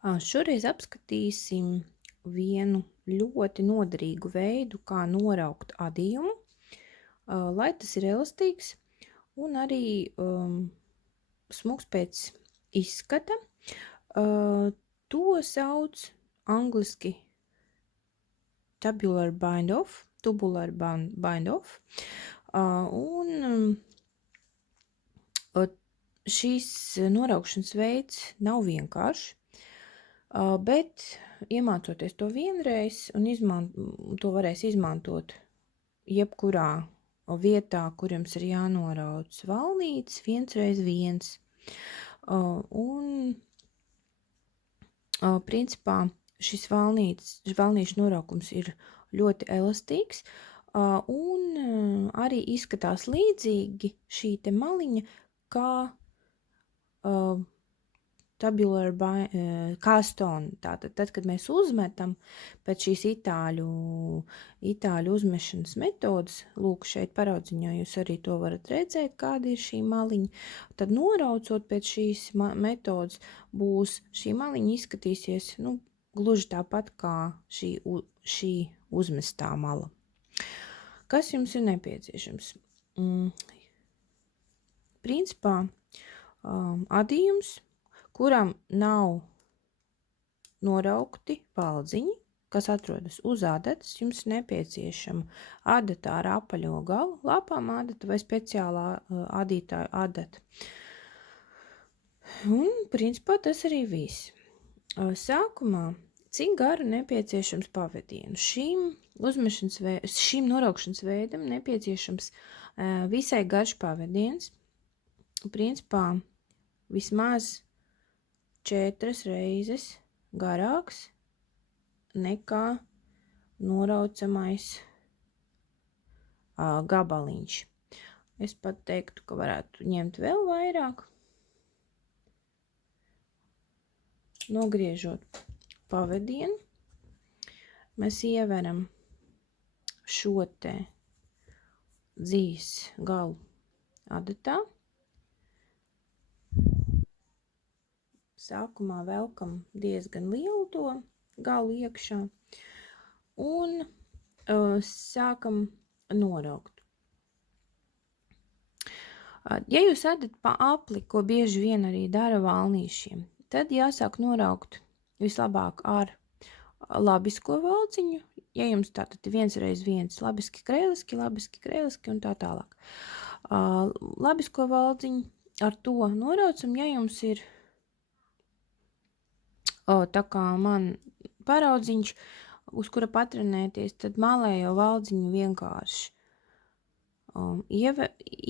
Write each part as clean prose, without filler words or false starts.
Šoreiz apskatīsim vienu ļoti noderīgu veidu, kā noraukt adījumu, lai tas ir elastīgs un arī smuks pēc izskata. To sauc angliski tubular bind-off, un šīs noraukšanas veids nav vienkāršs, bet iemācoties to vienreiz un to varēs izmantot jebkurā vietā, kur jums ir jānorauc valnītes 1x1. Principā šis valnīšu noraukums ir ļoti elastīgs, un arī izskatās līdzīgi šī te maliņa, kā tabular stone. Tātad, kad mēs uzmetam pēc šīs itāļu uzmešanas metodas, lūk, šeit paraudziņā jūs arī to varat redzēt, kāda ir šī maliņa, tad noraucot pēc šīs metodas šī maliņa izskatīsies, gluži tāpat kā šī uzmestā mala. Kas jums ir nepieciešams? Principā adījums, kuram nav noraukti valdziņi, kas atrodas uz adatas, jums ir nepieciešama adata ar apaļo galu, lapām adata vai speciālā adītāja adata. Un, principā, tas arī viss. Sākumā, cik garu nepieciešams pavadienu? Šīm noraukšanas veidam nepieciešams visai garš pavadiens. Principā, vismaz 4 reizes garāks nekā noraucamais gabaliņš. Es pat teiktu, ka varētu ņemt vēl vairāk. Nogriežot pavadienu, mēs ieveram šo te dzīves galu adatā. Sākumā velkam diezgan lielu to galu iekšā un sākam noraukt. Ja jūs adat pa apli, ko bieži vien arī dara valnīšiem, tad jāsāk noraukt vislabāk ar labisko valdziņu. Ja jums tātad 1x1 labiski, krēliski un tā tālāk. Labisko valdziņu ar to noraucam, ja jums ir tā kā man paraudziņš, uz kura patrenēties, tad malējo valdziņu vienkārši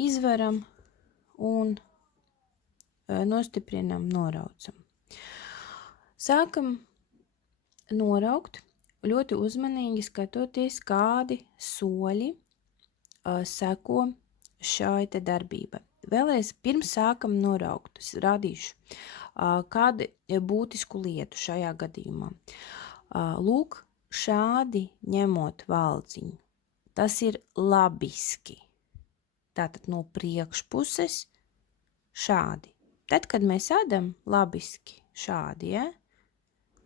izveram un nostiprinam, noraucam. Sākam noraukt, ļoti uzmanīgi skatoties, kādi soļi seko šai te darbībai. Vēlreiz pirms sākam noraukt, es rādīšu kādu būtisku lietu šajā gadījumā. Lūk, šādi ņemot valdziņu. Tas ir labiski. Tātad no priekšpuses šādi. Tad, kad mēs adam labiski šādi,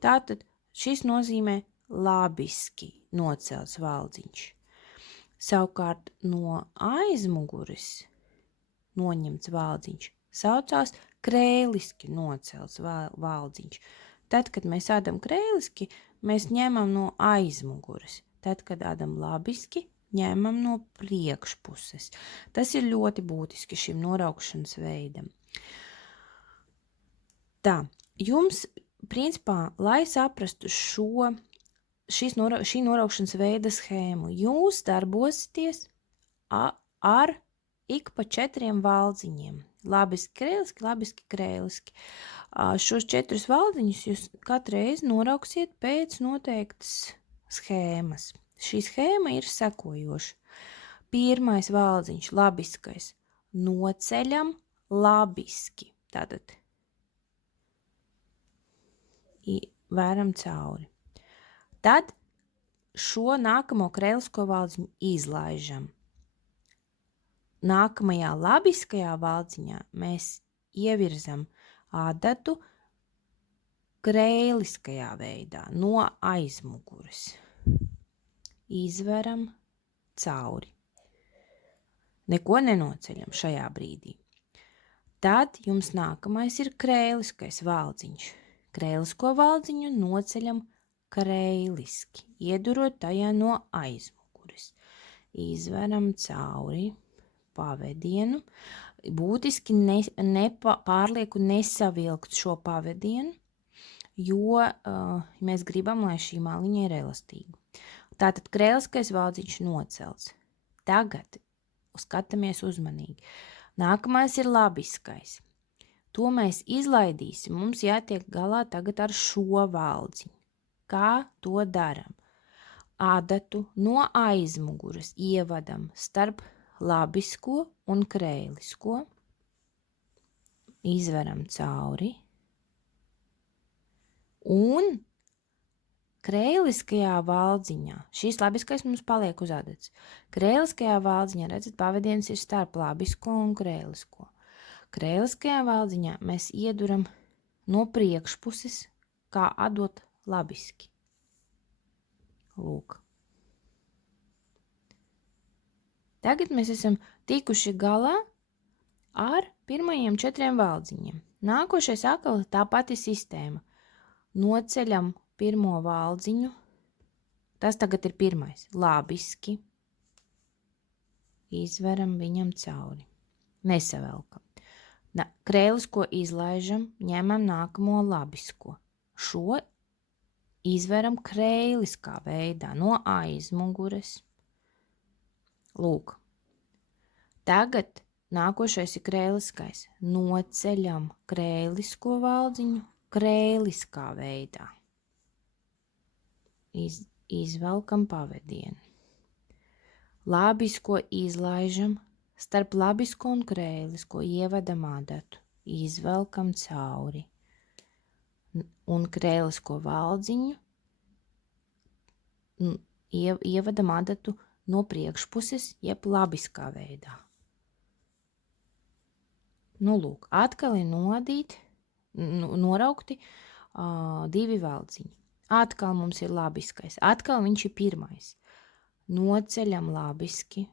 tātad šis nozīmē labiski nocelts valdziņš. Savukārt no aizmuguras noņemts valdziņš saucās krēliski nocelts valdziņš. Tad, kad mēs ādam krēliski, mēs ņemam no aizmuguras. Tad, kad ādam labiski, ņemam no priekšpuses. Tas ir ļoti būtiski šim noraukšanas veidam. Tā, jums, principā, lai saprastu šī noraukšanas veida schēmu, jūs darbosieties ar ik pa 4 valdziņiem. Labiski, krēliski. Šos 4 valdziņus jūs katru reizi norauksiet pēc noteiktas schēmas. Šī schēma ir sekojoša. Pirmais valdziņš, labiskais, noceļam labiski. Tātad vēram cauri. Tad šo nākamo krēlisko valdziņu izlaižam. Nākamajā labiskajā valdziņā mēs ievirzam adatu krēliskajā veidā no aizmuguras. Izveram cauri. Neko nenoceļam šajā brīdī. Tad jums nākamais ir krēliskais valdziņš. Krēlisko valdziņu noceļam krēliski, iedurot tajā no aizmuguras. Izveram cauri pavedienu. Būtiski pārlieku nesavilkt šo pavedienu, jo mēs gribam, lai šī maliņa ir elastīga. Tātad krēliskais valdziņš nocelts. Tagad skatāmies uzmanīgi. Nākamais ir labiskais. To mēs izlaidīsim. Mums jātiek galā tagad ar šo valdziņu. Kā to daram? Adatu no aizmuguras ievadam starp labisko un krēlisko. Izveram cauri. Un krēliskajā valdziņā, šīs labiskais mums paliek uz adatas. Krēliskajā valdziņā, redzat, pavadiens ir starp labisko un krēlisko. Krēliskajā valdziņā mēs ieduram no priekšpuses, kā adot labiski. Lūk. Tagad mēs esam tikuši galā ar pirmajiem 4 valdziņiem. Nākošais atkal tā pati sistēma. Noceļam pirmo valdziņu. Tas tagad ir pirmais. Labiski. Izveram viņam cauri. Nesavelkam. Krēlisko izlaižam, ņemam nākamo labisko. Šo izveram krēliskā veidā no aizmuguras. Lūk. Tagad nākošais ir krēliskais. Noceļam krēlisko valdziņu krēliskā veidā. Izvelkam pavedienu. Labisko izlaižam, starp labisko un krēlisko ievadam adatu. Izvelkam cauri. Un krēlisko valdziņu ievadam adatu no priekšpuses, jeb labiskā veidā. Nu, lūk, atkal ir noraukti 2 valdziņi. Atkal mums ir labiskais. Atkal viņš ir pirmais. Noceļam labiski.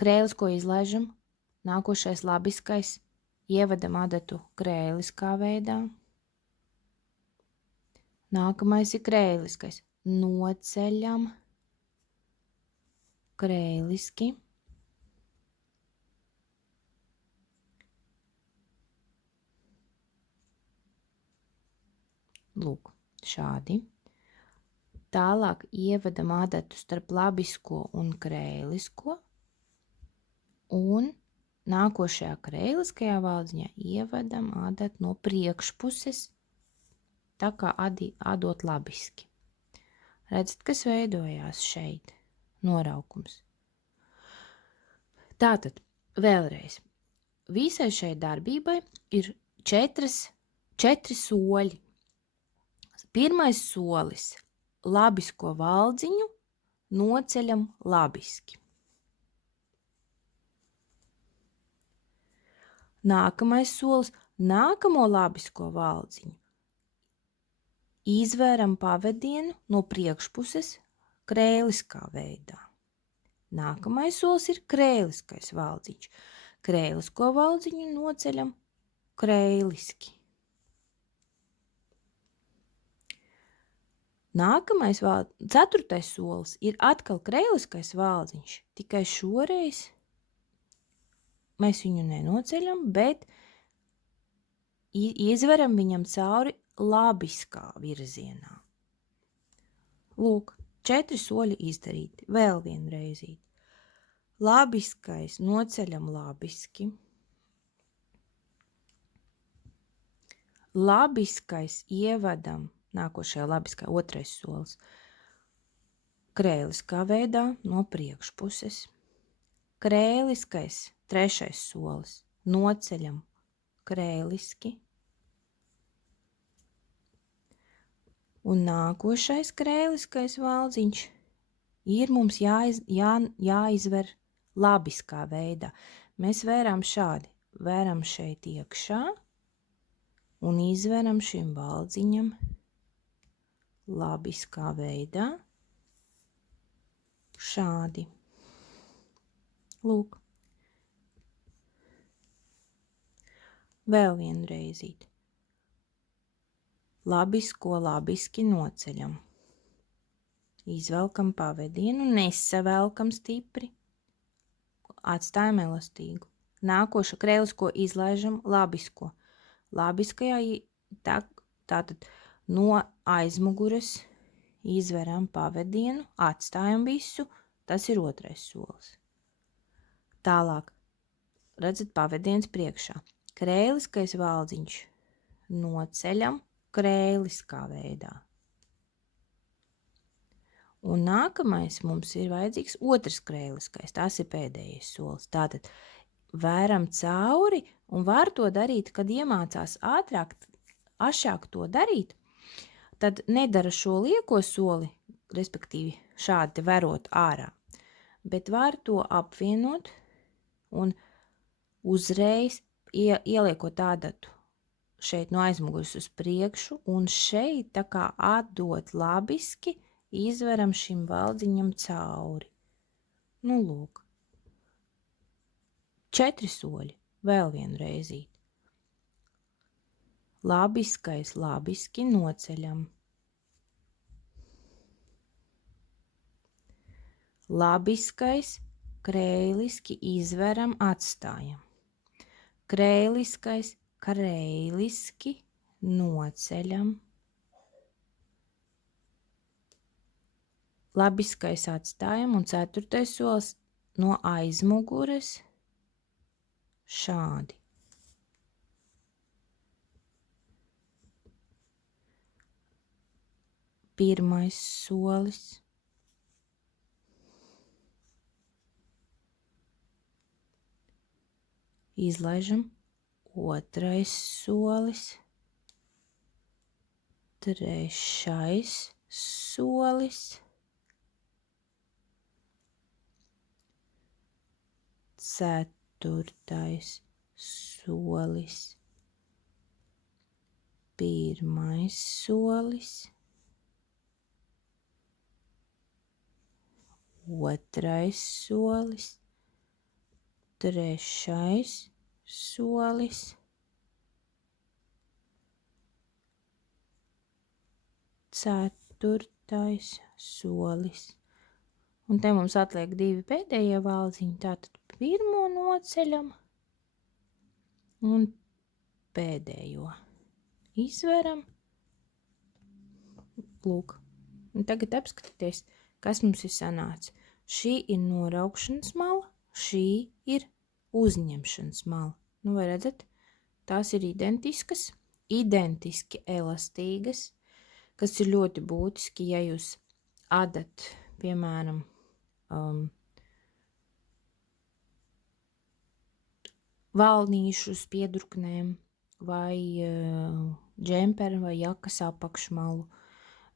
Krēlisko izlaižam. Nākošais labiskais. Ievadam adatu krēliskā veidā. Nākamais ir krēliskais. Noceļam krēliski. Lūk, šādi. Tālāk ievedam adatu starp labisko un krēlisko. Un nākošajā krēliskajā valdziņā ievedam adatu no priekšpuses, tā kā adot labiski. Redzat, kas veidojās šeit? Noraukums. Tātad, vēlreiz. Visai šai darbībai ir 4 soļi. Pirmais solis – labisko valdziņu noceļam labiski. Nākamais solis – nākamo labisko valdziņu izvēram pavedienu no priekšpuses krēliskā veidā. Nākamais solis ir krēliskais valdziņš. Krēlisko valdziņu noceļam krēliski. Nākamais 4. solis ir atkal krēliskais valdziņš, tikai šoreiz mēs viņu nenoceļam, bet izveram viņam cauri labiskā virzienā. Lūk, 4 soļi izdarīti. Vēl vienreizīt. Labiskais noceļam labiski. Labiskais ievadam, nākošajā labiskā 2. solis, krēliskā veidā no priekšpuses. Krēliskais 3. solis noceļam krēliski. Un nākošais krēliskais valdziņš ir mums jāizver labiskā veidā. Mēs vērām šādi. veram šeit iekšā un izveram šim valdziņam labiskā veidā šādi. Lūk. Vēl vienu reizīt. Labisko labiski noceļam. Izvelkam pavedienu, nesavelkam stipri. Atstājam elastīgu. Nākošo krēlisko izlaižam labisko. Labiskajā tātad no aizmuguras izveram pavedienu, atstājam visu, tas ir otrais solis. Tālāk, redzat, pavediens priekšā. Krēliskais valdziņš noceļam krēliskā veidā. Un nākamais mums ir vajadzīgs otrs krēliskais, tas ir pēdējais solis. Tātad vēram cauri un var to darīt, kad iemācās ātrāk, ašāk to darīt, tad nedara šo lieko soli, respektīvi šādi verot ārā, bet var to apvienot un uzreiz ieliekot ādatu šeit no aizmuguras uz priekšu un šeit tā kā atdot labiski izveram šim valdziņam cauri. Nu, lūk. 4 soļi. Vēl vienu reizīt. Labiskais labiski noceļam. Labiskais krēliski izveram atstājam. Krēliskais krēliski noceļam. Labiskais atstājam un 4. solis no aizmuguras šādi. Pirmais solis. Izlaižam. Otrais solis. Trešais solis. Ceturtais solis. Pirmais solis. Otrais solis. Trešais solis. Ceturtais solis. Un te mums atliek 2 pēdējie valdziņi, tātad pirmo noceļam un pēdējo izveram. Lūk, un tagad apskatieties, kas mums ir sanācis. Šī ir noraukšanas mala, šī ir uzņemšanas mala. Nu, vai redzat? Tās ir identiskas, identiski elastīgas, kas ir ļoti būtiski, ja jūs adat, piemēram, valnīšus piedruknēm vai džemperu vai jakas apakšmalu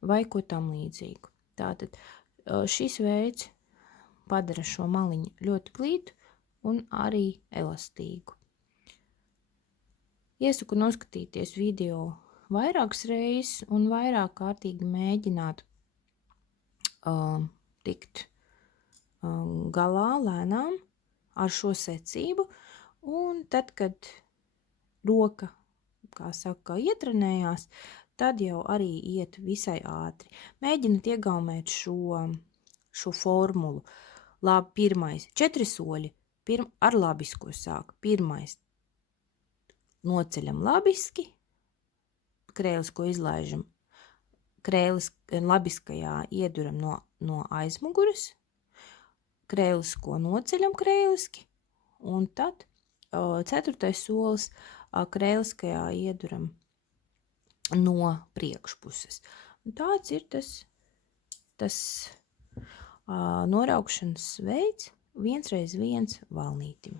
vai ko tam līdzīgu. Tātad šis veids padara šo maliņu ļoti glītu un arī elastīgu. Iesaku noskatīties video vairākas reizes un vairāk kārtīgi mēģināt tikt galā lēnām ar šo secību, un tad, kad roka, kā saka, ietrenējās, tad jau arī iet visai ātri. Mēģināt iegaumēt šo formulu. Labi, pirmais, 4 soļi, ar labisko sāk. Pirmais, noceļam labiski, krēlisko izlaižam, labiskajā ieduram no aizmuguras, krēlisko noceļam krēliski, un tad 4. solis krēliskajā ieduram no priekšpuses. Un tāds ir tas noraukšanas veids 1x1 valnītim.